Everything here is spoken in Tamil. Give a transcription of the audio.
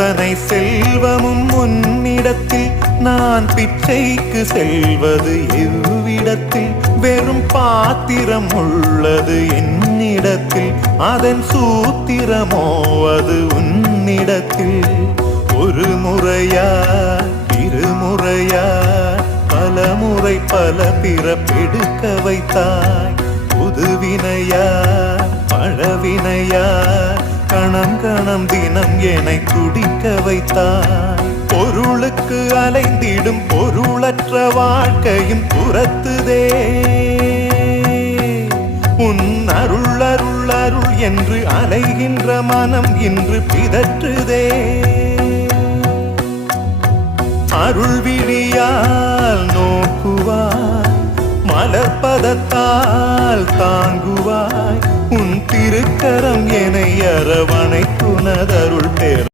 அத்தனை செல்வமும் உன்னிடத்தில் நான் பிச்சைக்கு செல்வது எவ்விடத்தில் வெறும் பாத்திரம் உள்ளது என்னிடத்தில் அதன் சூத்திரமோ அது உன்னிடத்தில் ஒரு முறையா இருமுறையா பல முறை பல பிறப்பெடுக்க வைத்தாய் புதுவினையா பழவினையா கணம் கணம் தினம் என்னை துடிக்க வைத்தாய் பொருளுக்கு அலைந்திடும் பொருளற்ற வாழ்க்கையும் துரத்துதே உன் அருள் அருள் அருள் என்று அலைகின்ற மனம் இன்று பிதற்றுதே அருள் விழியால் நோக்குவாய் மலர்பதத்தால் தாங்குவாய் உன் திருக்கரம் என்னை அரவணைத்துனதருள் பெற